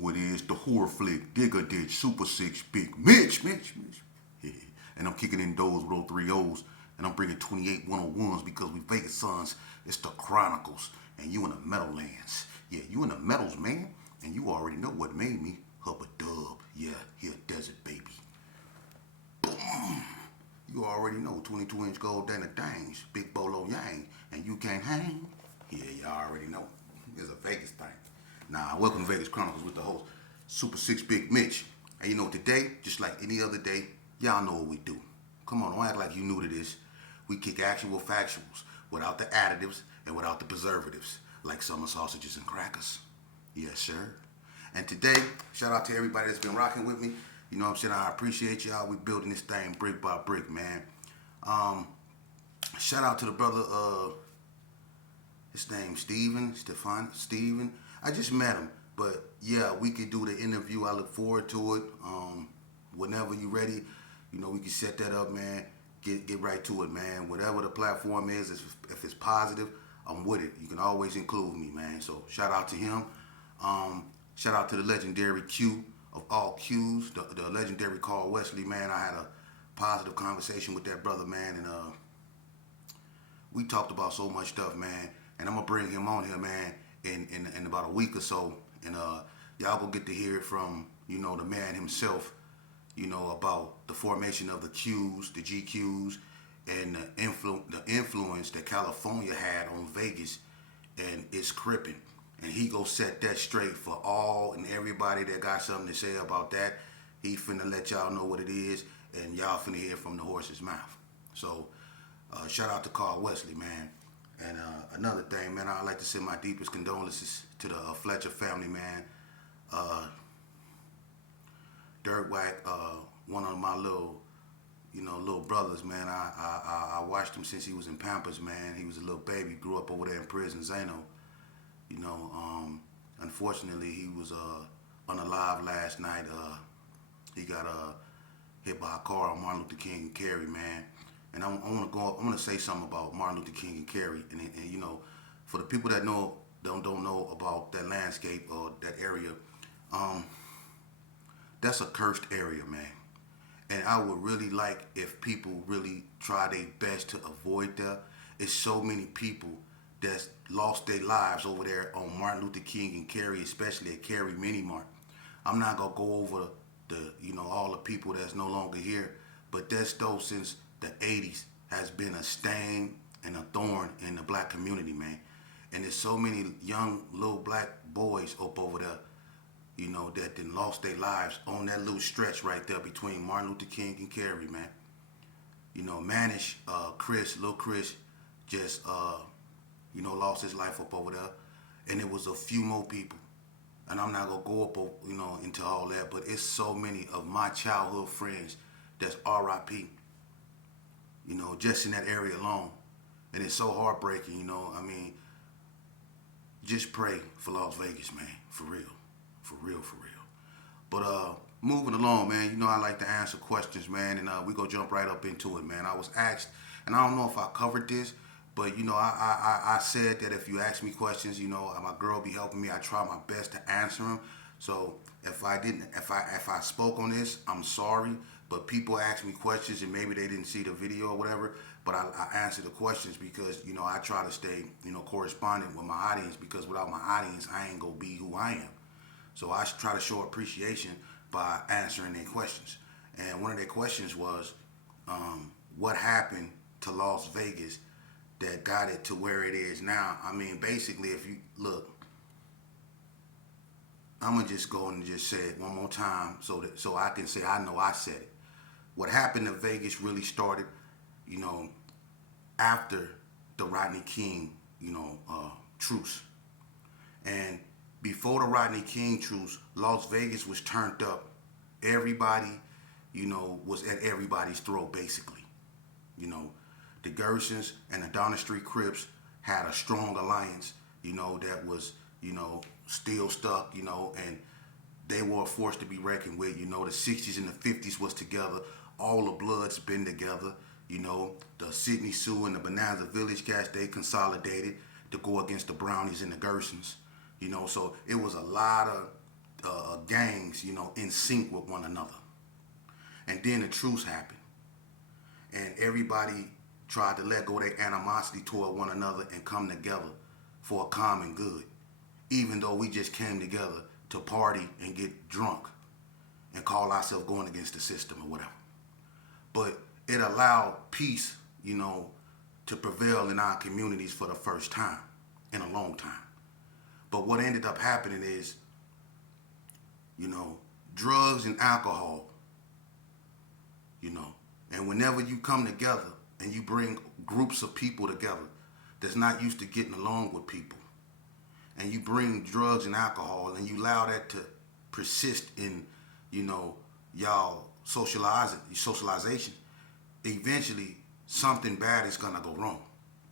who it is, the horror flick, Digger Ditch, Super Six, Big Mitch. Yeah. And I'm kicking in those with those three O's. And I'm bringing 28 101s because we Vegas sons. It's the Chronicles. And you in the Meadowlands. Yeah, you in the Meadows, man. And you already know what made me. Hubba Dub. Yeah, he a desert baby. You already know 22-inch gold Dana Danes, Big Bolo Yang, and you can't hang. Yeah, you already know. It's a Vegas thing. Nah, welcome to Vegas Chronicles with the host, Super Six Big Mitch. And you know, today, just like any other day, y'all know what we do. Come on, don't act like you new to this. We kick actual factuals without the additives and without the preservatives, like summer sausages and crackers. Yes, sir. And today, shout out to everybody that's been rocking with me. You know what I'm saying? I appreciate y'all. We building this thing brick by brick, man. Shout out to the brother, his name Steven. I just met him. But yeah, we could do the interview. I look forward to it. Whenever you ready, you know, we can set that up, man. Get right to it, man. Whatever the platform is, if it's positive, I'm with it. You can always include me, man. So shout out to him. Shout out to the legendary Q of all Qs, the legendary Carl Wesley, man. I had a positive conversation with that brother, man, and we talked about so much stuff, man. And I'm gonna bring him on here, man, in about a week or so, and y'all will get to hear it from, you know, the man himself, you know, about the formation of the Qs, the GQs, and the influence that California had on Vegas and its cripping. And he go set that straight for all and everybody that got something to say about that. He finna let y'all know what it is, and y'all finna hear from the horse's mouth. So, shout out to Carl Wesley, man. And another thing, man, I'd like to send my deepest condolences to the Fletcher family, man. Dirk Wack, one of my little brothers, man. I watched him since he was in Pampers, man. He was a little baby, grew up over there in prison, Zano. You know, unfortunately, he was unalive last night. He got hit by a car on Martin Luther King and Carey, man. And I want to go up. I want to say something about Martin Luther King and Carey. And you know, for the people that don't know about that landscape or that area, that's a cursed area, man. And I would really like if people really try their best to avoid that. It's so many people that's lost their lives over there on Martin Luther King and Carey, especially at Carey Mini Mart. I'm not gonna go over all the people that's no longer here, but that stove since the 80s has been a stain and a thorn in the black community, man. And there's so many young little black boys up over there, you know, that then lost their lives on that little stretch right there between Martin Luther King and Carey, man. You know, Manish, Lil Chris, just lost his life up over there, and it was a few more people. And I'm not gonna go up, into all that, but it's so many of my childhood friends that's R.I.P. You know, just in that area alone, and it's so heartbreaking. You know, I mean, just pray for Las Vegas, man, for real. But moving along, man. You know, I like to answer questions, man, and we gonna jump right up into it, man. I was asked, and I don't know if I covered this. But, you know, I said that if you ask me questions, you know, my girl be helping me. I try my best to answer them. So if I spoke on this, I'm sorry. But people ask me questions and maybe they didn't see the video or whatever. But I answer the questions because, you know, I try to stay, correspondent with my audience, because without my audience, I ain't going to be who I am. So I try to show appreciation by answering their questions. And one of their questions was, what happened to Las Vegas that got it to where it is now? I mean, basically, if you look, I'm gonna just go and just say it one more time so I can say I know I said it. What happened to Vegas really started, you know, after the Rodney King, truce. And before the Rodney King truce, Las Vegas was turned up. Everybody, was at everybody's throat, basically. You know, the Gersons and the Donner Street Crips had a strong alliance, that was, still stuck, and they were a force to be reckoned with. The 60s and the 50s was together. All the Bloods been together. The Sidney Sue and the Bonanza Village cats, they consolidated to go against the Brownies and the Gersons. So it was a lot of gangs, in sync with one another. And then the truce happened. And everybody tried to let go of their animosity toward one another and come together for a common good. Even though we just came together to party and get drunk and call ourselves going against the system or whatever. But it allowed peace, to prevail in our communities for the first time in a long time. But what ended up happening is, drugs and alcohol, and whenever you come together and you bring groups of people together that's not used to getting along with people, and you bring drugs and alcohol and you allow that to persist in, y'all socialization, eventually something bad is gonna go wrong.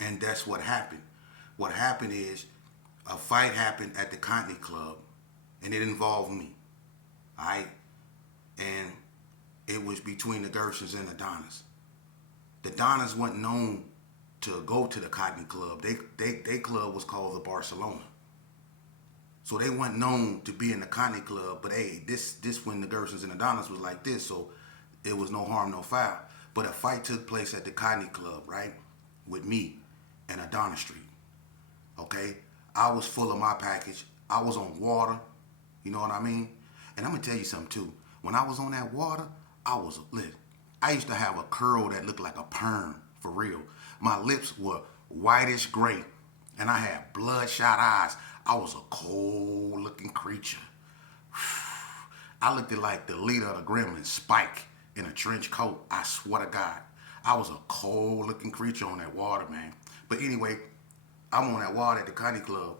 And that's what happened. What happened is a fight happened at the Contney Club, and it involved me. All right? And it was between the Gershons and the Donnas. The Donnas weren't known to go to the Contney Club. They club was called the Barcelona. So they weren't known to be in the Contney Club, but hey, this when the Gershons and the Donnas was like this, so it was no harm, no foul. But a fight took place at the Contney Club, right? With me and Adonna Street. Okay? I was full of my package. I was on water. You know what I mean? And I'm gonna tell you something too. When I was on that water, I was lit. I used to have a curl that looked like a perm, for real. My lips were whitish gray, and I had bloodshot eyes. I was a cold-looking creature. I looked like the leader of the Gremlins, Spike, in a trench coat. I swear to God. I was a cold-looking creature on that water, man. But anyway, I'm on that water at the Contney Club.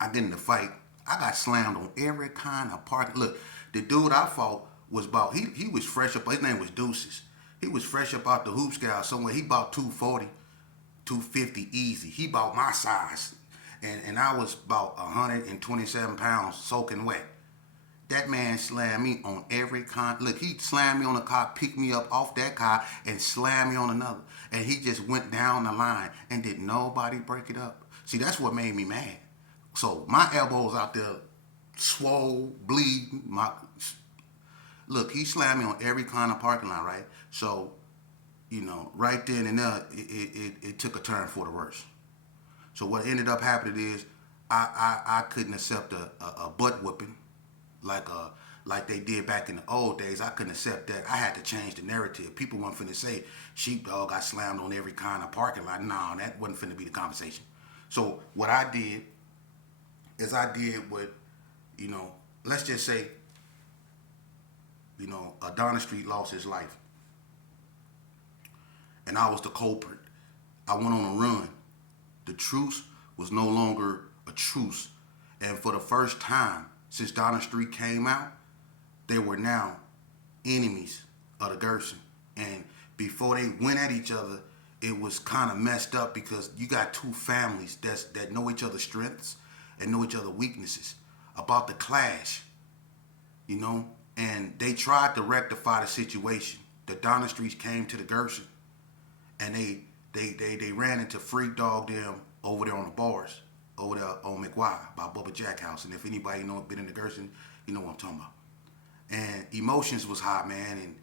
I get in the fight. I got slammed on every kind of part. Look, the dude I fought was about, he was fresh up, his name was Deuces. He was fresh up out the hoop scale somewhere. He about 240, 250 easy. He about my size. And I was about 127 pounds soaking wet. That man slammed me on every look, he slammed me on a car, picked me up off that car, and slammed me on another. And he just went down the line, and did nobody break it up. See, that's what made me mad. So my elbows out there swole, bleeding. Look, he slammed me on every kind of parking lot, right? So, right then and there, it took a turn for the worse. So what ended up happening is I couldn't accept a butt whooping like they did back in the old days. I couldn't accept that. I had to change the narrative. People weren't finna say Sheepdog got slammed on every kind of parking lot. No, that wasn't finna be the conversation. So what I did is I did what, let's just say, Adonna Street lost his life. And I was the culprit. I went on a run. The truce was no longer a truce. And for the first time since Donna Street came out, they were now enemies of the Gerson. And before they went at each other, it was kind of messed up because you got two families that know each other's strengths and know each other's weaknesses. About the clash, and they tried to rectify the situation. The Donna Streets came to the Gerson, and they ran into Freak Dog them over there on the bars, over there on McGuire by Bubba Jack House. And if anybody been in the Gerson, you know what I'm talking about. And emotions was high, man, and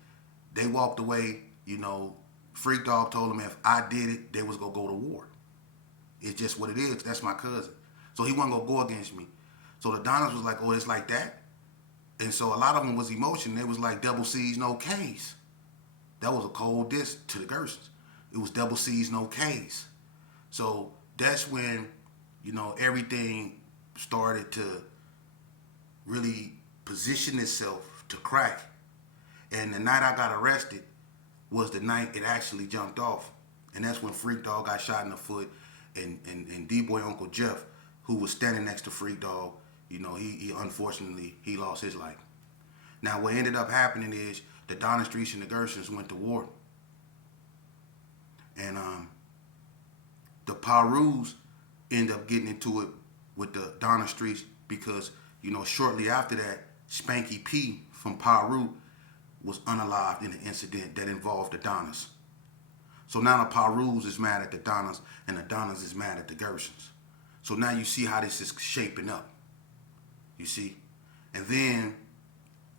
they walked away. Freak Dog told them if I did it, they was gonna go to war. It's just what it is. That's my cousin, so he wasn't gonna go against me. So the Donnas was like, oh, it's like that. And so a lot of them was emotion. It was like double C's, no K's. That was a cold diss to the Gersons. It was double C's, no K's. So that's when, everything started to really position itself to crack. And the night I got arrested was the night it actually jumped off. And that's when Freak Dog got shot in the foot, and D-Boy Uncle Jeff, who was standing next to Freak Dog, he unfortunately, he lost his life. Now, what ended up happening is the Donna Streets and the Gersons went to war. And the Parus ended up getting into it with the Donna Streets because, shortly after that, Spanky P from Paru was unalived in an incident that involved the Donnas. So now the Parus is mad at the Donnas, and the Donnas is mad at the Gersons. So now you see how this is shaping up. You see? And then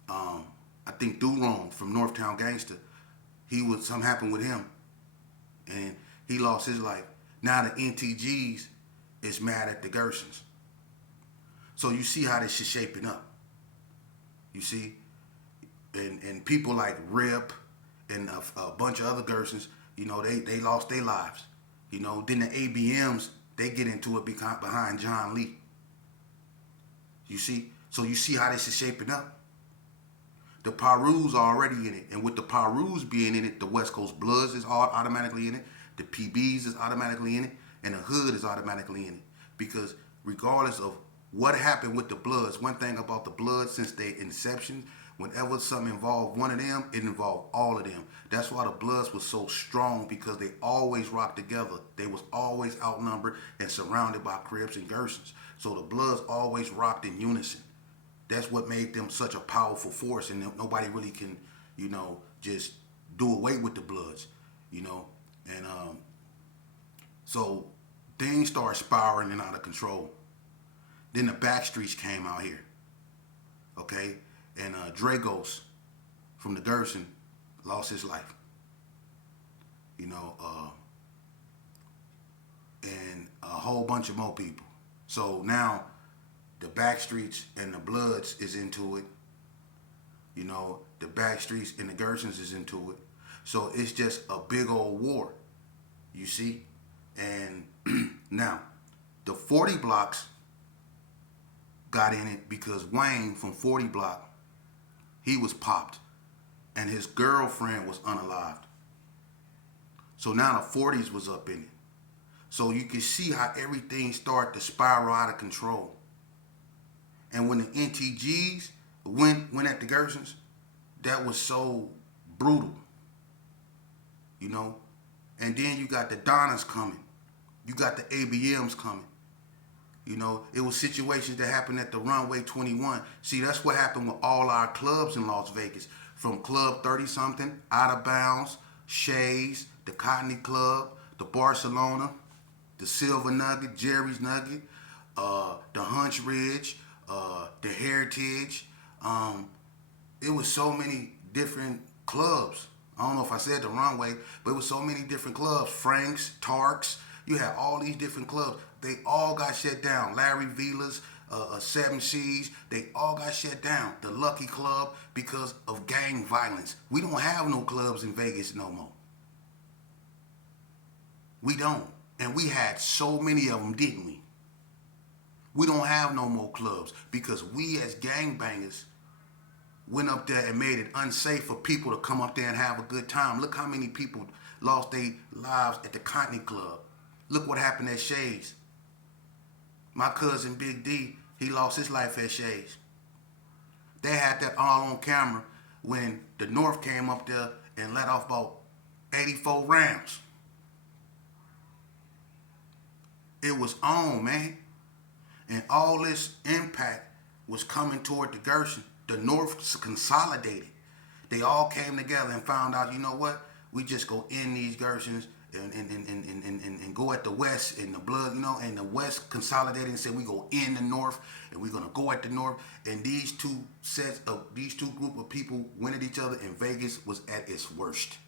I think Durone from Northtown Gangster, something happened with him, and he lost his life. Now the NTGs is mad at the Gersons. So you see how this shit shaping up. You see, and people like Rip and a bunch of other Gersons, they lost their lives. Then the ABMs, they get into it behind John Lee. You see, so you see how this is shaping up. The Pirus are already in it, and with the Pirus being in it, the West Coast Bloods is automatically in it, the PBs is automatically in it, and the Hood is automatically in it. Because regardless of what happened with the Bloods, one thing about the Bloods since their inception, whenever something involved one of them, it involved all of them. That's why the Bloods was so strong, because they always rocked together. They was always outnumbered and surrounded by Crips and Gersons. So the Bloods always rocked in unison. That's what made them such a powerful force, and nobody really can, just do away with the Bloods, And so things started spiraling out of control. Then the Backstreets came out here, okay? And Dragos from the Gerson lost his life, and a whole bunch of more people. So now the Backstreets and the Bloods is into it. The Backstreets and the Gersons is into it. So it's just a big old war, you see? And now, the 40 blocks got in it because Wayne from 40 block, he was popped. And his girlfriend was unalived. So now the 40s was up in it. So you can see how everything started to spiral out of control. And when the NTGs went at the Gersons, that was so brutal, And then you got the Donnas coming. You got the ABMs coming. It was situations that happened at the Runway 21. See, that's what happened with all our clubs in Las Vegas. From Club 30-something, Out of Bounds, Shays, the Cottony Club, the Barcelona, the Silver Nugget, Jerry's Nugget, the Hunch Ridge, the Heritage. It was so many different clubs. I don't know if I said the wrong way, but it was so many different clubs. Frank's, Tarks. You had all these different clubs. They all got shut down. Larry Vila's, Seven Seas, they all got shut down. The Lucky Club, because of gang violence. We don't have no clubs in Vegas no more. We don't. And we had so many of them, didn't we? We don't have no more clubs because we as gangbangers went up there and made it unsafe for people to come up there and have a good time. Look how many people lost their lives at the Cottony Club. Look what happened at Shays. My cousin Big D, he lost his life at Shays. They had that all on camera when the North came up there and let off about 84 rounds. It was on, man. And all this impact was coming toward the Gerson. The North consolidated. They all came together and found out, you know what? We just go in these Gersons and go at the West and the Blood, and the West consolidated and said we go in the North and we're gonna go at the North. And these two group of people went at each other, and Vegas was at its worst.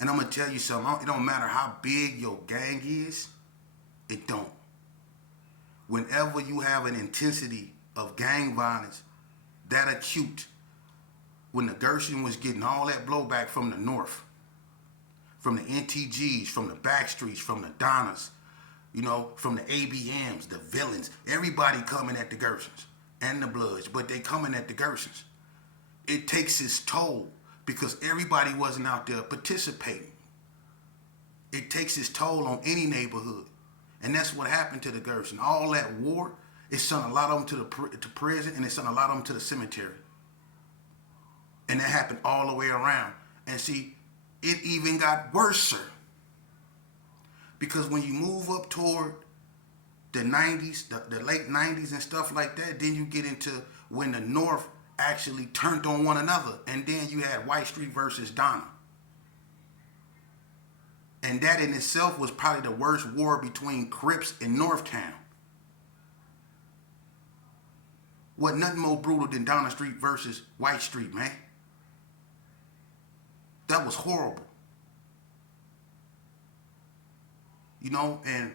And I'm gonna tell you something. It don't matter how big your gang is. It don't. Whenever you have an intensity of gang violence that acute, when the Gerson was getting all that blowback from the North, from the NTGs, from the Backstreets, from the Donnas, from the ABMs, the villains, everybody coming at the Gersons and the Bloods, but they coming at the Gersons. It takes its toll because everybody wasn't out there participating. It takes its toll on any neighborhood. And that's what happened to the Gerson. All that war, it sent a lot of them to prison, and it sent a lot of them to the cemetery. And that happened all the way around. And see, it even got worse. Because when you move up toward the 90s, the late 90s and stuff like that, then you get into when the North actually turned on one another. And then you had White Street versus Donna. And that in itself was probably the worst war between Crips and Northtown. Wasn't nothing more brutal than Donna Street versus White Street, man. That was horrible. You know, and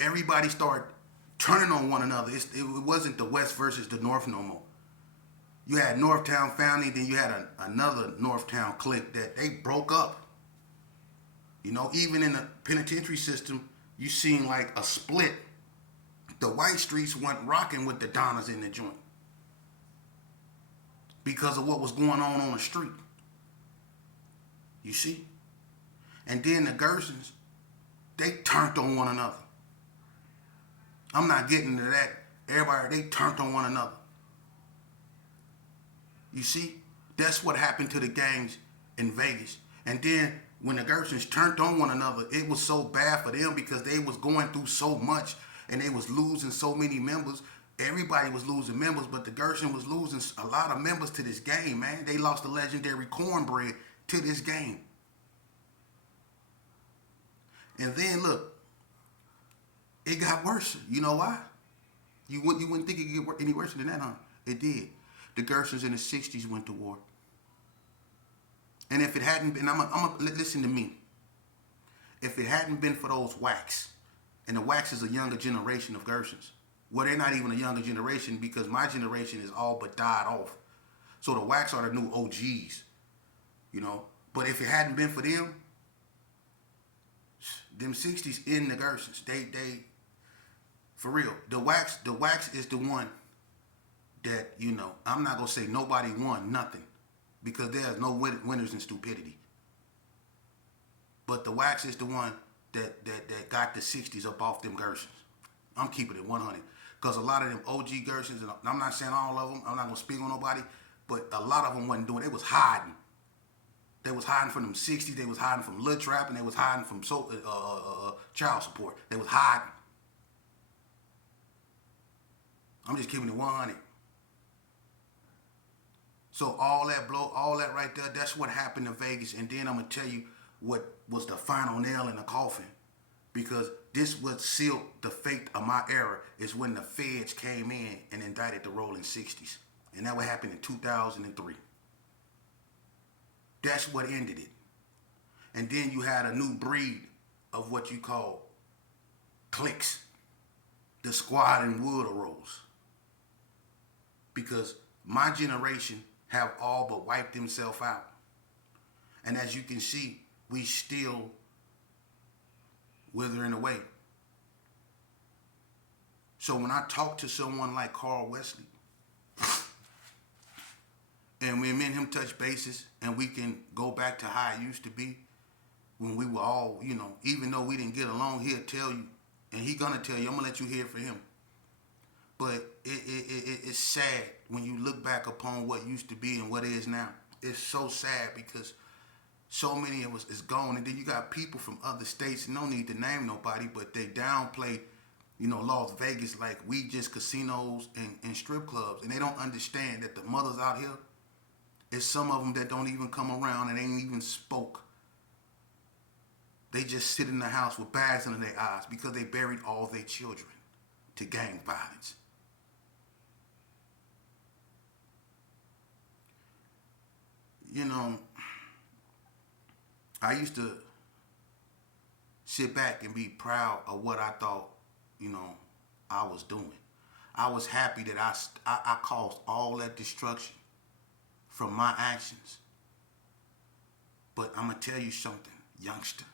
everybody started turning on one another. It wasn't the West versus the North no more. You had Northtown family, then you had another Northtown clique that they broke up. You know, even in the penitentiary system, you seen like a split. The White Streets went rocking with the Donnas in the joint because of what was going on the street. You see? And then the Gersons, they turned on one another. I'm not getting into that. Everybody, they turned on one another. You see? That's what happened to the gangs in Vegas. And then when the Gersons turned on one another, it was so bad for them because they was going through so much and they was losing so many members. Everybody was losing members, but the Gerson was losing a lot of members to this game, man. They lost the legendary Cornbread to this game. And then look, it got worse. You know why? You wouldn't think it could get any worse than that, huh? It did. The Gersons in the 60s went to war. And if it hadn't been, listen to me. If it hadn't been for those Wax, and the Wax is a younger generation of Gersons. Well, they're not even a younger generation because my generation is all but died off. So the Wax are the new OGs, you know. But if it hadn't been for them 60s in the Gersons, they for real. The Wax is the one that, you know, I'm not gonna say nobody won nothing because there's no winners in stupidity. But the Wax is the one that got the 60s up off them Gersons. I'm keeping it 100. Because a lot of them OG Gersons, and I'm not saying all of them, I'm not going to speak on nobody, but a lot of them wasn't doing it. They was hiding. They was hiding from them 60s. They was hiding from Lil Trap, and they was hiding from child support. They was hiding. I'm just keeping it 100. So all that right there, that's what happened in Vegas. And then I'm going to tell you what was the final nail in the coffin. Because this what sealed the fate of my era is when the feds came in and indicted the Rolling 60s. And that would happen in 2003. That's what ended it. And then you had a new breed of what you call cliques. The Squad and Wood arose. Because my generation have all but wiped themselves out. And as you can see, we still withering away. So when I talk to someone like Carl Wesley, and me and him touch bases, and we can go back to how it used to be, when we were all, you know, even though we didn't get along, he'll tell you, and he gonna tell you, I'm gonna let you hear it for him. But it's sad when you look back upon what used to be and what is now. It's so sad because so many of us is gone, and then you got people from other states, no need to name nobody, but they downplay, you know, Las Vegas like we just casinos and strip clubs, and they don't understand that the mothers out here, is some of them that don't even come around and ain't even spoke. They just sit in the house with bags under their eyes because they buried all their children to gang violence. You know, I used to sit back and be proud of what I thought, you know, I was doing. I was happy that I caused all that destruction from my actions. But I'm going to tell you something, youngster.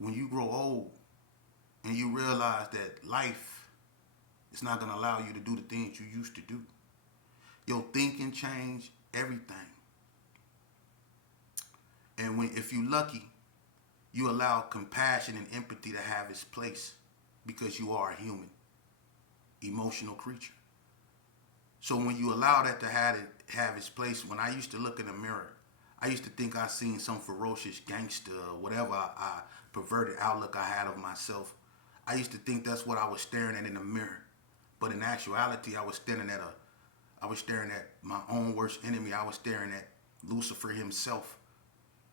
When you grow old and you realize that life is not going to allow you to do the things you used to do, your thinking change, everything. And if you're lucky, you allow compassion and empathy to have its place because you are a human, emotional creature. So when you allow that to have its place, when I used to look in the mirror, I used to think I seen some ferocious gangster or whatever I perverted outlook I had of myself. I used to think that's what I was staring at in the mirror. But in actuality, I was staring at my own worst enemy. I was staring at Lucifer himself.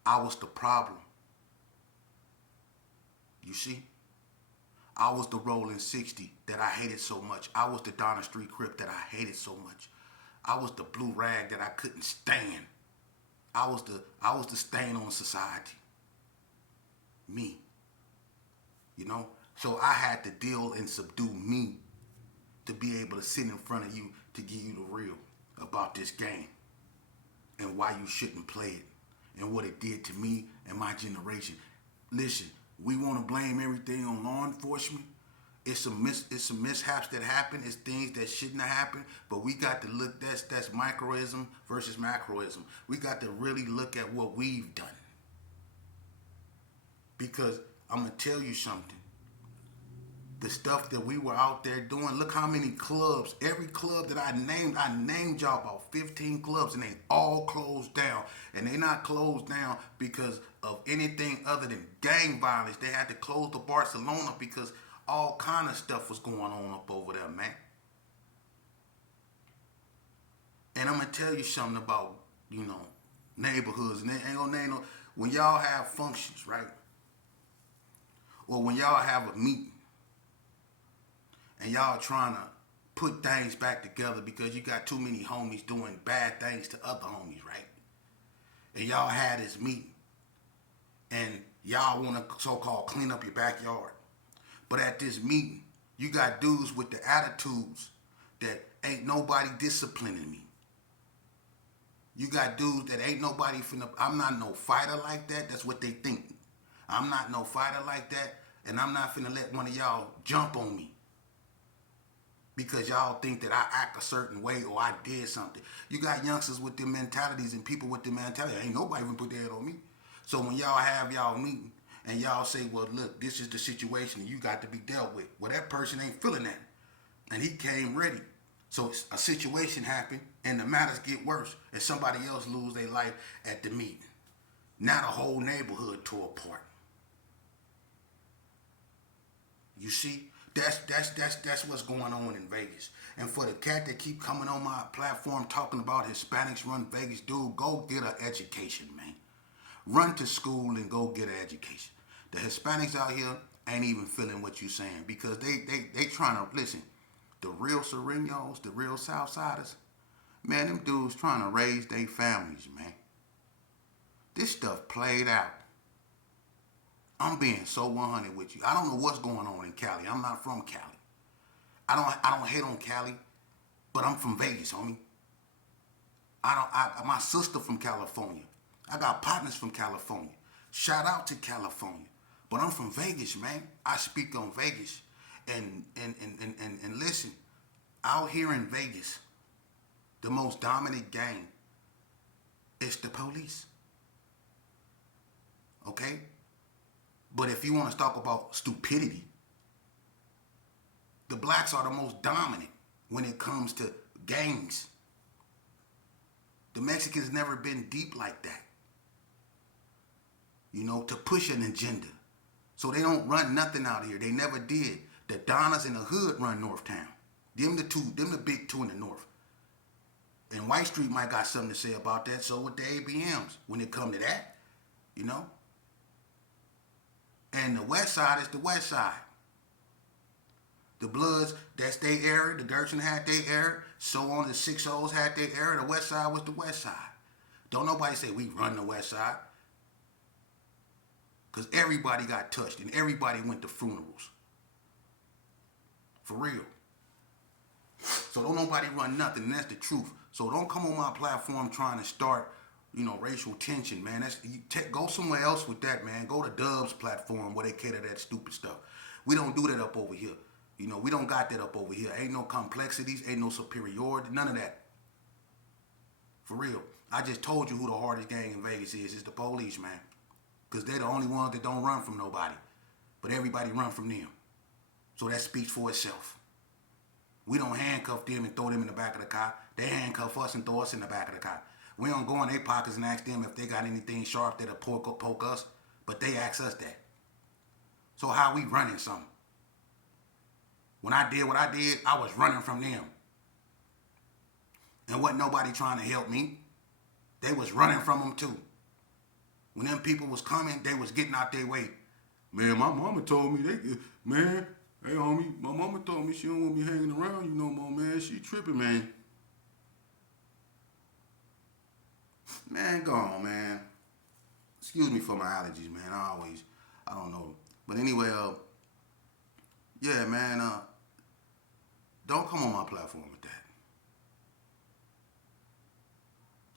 I was the problem. You see? I was the Rolling 60 that I hated so much. I was the Donna Street Crip that I hated so much. I was the blue rag that I couldn't stand. I was the stain on society. Me. You know? So I had to deal and subdue me to be able to sit in front of you to give you the real about this game and why you shouldn't play it and what it did to me and my generation. Listen, we want to blame everything on law enforcement. It's some mishaps that happen. It's things that shouldn't have happened. But we got to look. That's microism versus macroism. We got to really look at what we've done. Because I'm gonna tell you something. The stuff that we were out there doing. Look how many clubs. Every club that I named y'all about 15 clubs, and they all closed down. And they not closed down because of anything other than gang violence. They had to close the Barcelona because all kind of stuff was going on up over there, man. And I'm gonna tell you something about, neighborhoods. And they ain't gonna name no. When y'all have functions, right? Or when y'all have a meeting and y'all trying to put things back together because you got too many homies doing bad things to other homies, right? And y'all had this meeting and y'all want to so-called clean up your backyard. But at this meeting, you got dudes with the attitudes that ain't nobody disciplining me. You got dudes that ain't nobody finna, I'm not no fighter like that. That's what they think. I'm not no fighter like that, and I'm not finna let one of y'all jump on me because y'all think that I act a certain way or I did something. You got youngsters with their mentalities and people with their mentality. Ain't nobody even put their head on me. So when y'all have y'all meeting and y'all say, well, look, this is the situation you got to be dealt with. Well, that person ain't feeling that. And he came ready. So a situation happened and the matters get worse and somebody else lose their life at the meeting. Now the whole neighborhood tore apart. You see, that's what's going on in Vegas. And for the cat that keep coming on my platform talking about Hispanics run Vegas, dude, go get an education, man. Run to school and go get an education. The Hispanics out here ain't even feeling what you saying because they trying to listen. The real Serenos, the real Southsiders, man, them dudes trying to raise their families, man. This stuff played out. I'm being so 100 with you. I don't know what's going on in Cali. I'm not from Cali. I don't hate on Cali, but I'm from Vegas, homie. My sister from California. I got partners from California. Shout out to California. But I'm from Vegas, man. I speak on Vegas. And listen, out here in Vegas, the most dominant gang is the police. Okay? But if you want to talk about stupidity, the blacks are the most dominant when it comes to gangs. The Mexicans never been deep like that. To push an agenda. So they don't run nothing out here. They never did. The Donnas in the hood run Northtown. Them the big two in the north. And White Street might got something to say about that. So with the ABMs, when it come to that, And the west side is the west side. The Bloods, that's their area. The Gerson had their area. So on the 6-0s had their area. The west side was the west side. Don't nobody say we run the west side. Because everybody got touched and everybody went to funerals. For real. So don't nobody run nothing, and that's the truth. So don't come on my platform trying to start, racial tension, man. Go somewhere else with that, man. Go to Dub's platform where they cater that stupid stuff. We don't do that up over here. We don't got that up over here. Ain't no complexities, ain't no superiority, none of that. For real. I just told you who the hardest gang in Vegas is. It's the police, man. Because they're the only ones that don't run from nobody. But everybody run from them. So that speaks for itself. We don't handcuff them and throw them in the back of the car. They handcuff us and throw us in the back of the car. We don't go in their pockets and ask them if they got anything sharp that'll poke us. But they ask us that. So how we running something? When I did what I did, I was running from them. And wasn't nobody trying to help me. They was running from them too. When them people was coming, they was getting out their way. Man, my mama told me, Hey, homie, my mama told me she don't want me hanging around you no more, man. She tripping, man. Man, go on, man. Excuse me for my allergies, man. I don't know. But anyway, yeah, man, don't come on my platform with that.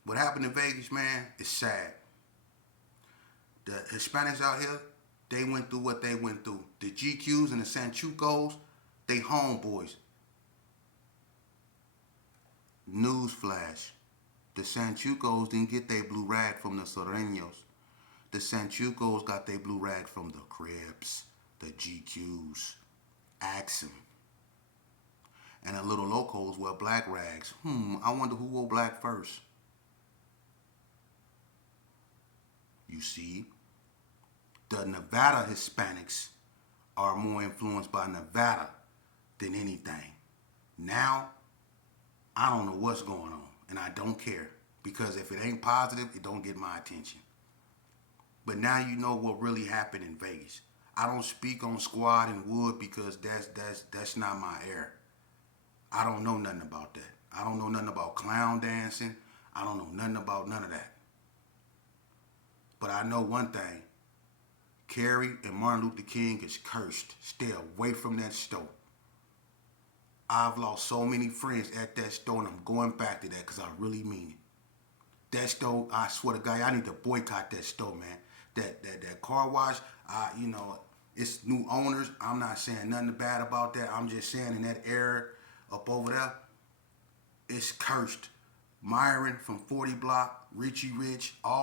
What happened in Vegas, man, is sad. The Hispanics out here, they went through what they went through. The GQs and the Sanchucos, they homeboys. Newsflash. The Sanchucos didn't get their blue rag from the Sureños. The Sanchucos got their blue rag from the Crips, the GQs. Ask 'em. And the little locals wear black rags. I wonder who wore black first. You see, the Nevada Hispanics are more influenced by Nevada than anything. Now, I don't know what's going on, and I don't care because if it ain't positive, it don't get my attention. But now you know what really happened in Vegas. I don't speak on Squad and Wood because that's not my era. I don't know nothing about that. I don't know nothing about clown dancing. I don't know nothing about none of that. But I know one thing. Kerry and Martin Luther King is cursed. Stay away from that store. I've lost so many friends at that store, and I'm going back to that because I really mean it. That store, I swear to God, I need to boycott that store, man. That car wash, it's new owners. I'm not saying nothing bad about that. I'm just saying in that area up over there, it's cursed. Myron from 40 Block, Richie Rich, all